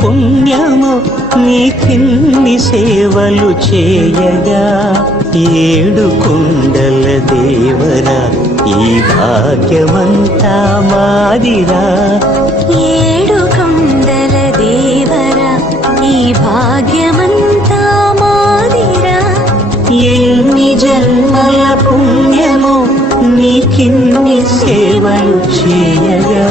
పుణ్యము నీకిన్ని సేవలు చేయగా ఏడు కుండల దేవరా ఈ భాగ్యమంతా మాదిరా ఏడు కొండల దేవరా ఈ భాగ్యమంతా మాదిరా ఎన్ని జన్మల పుణ్యము నీకిన్ని సేవలు చేయగా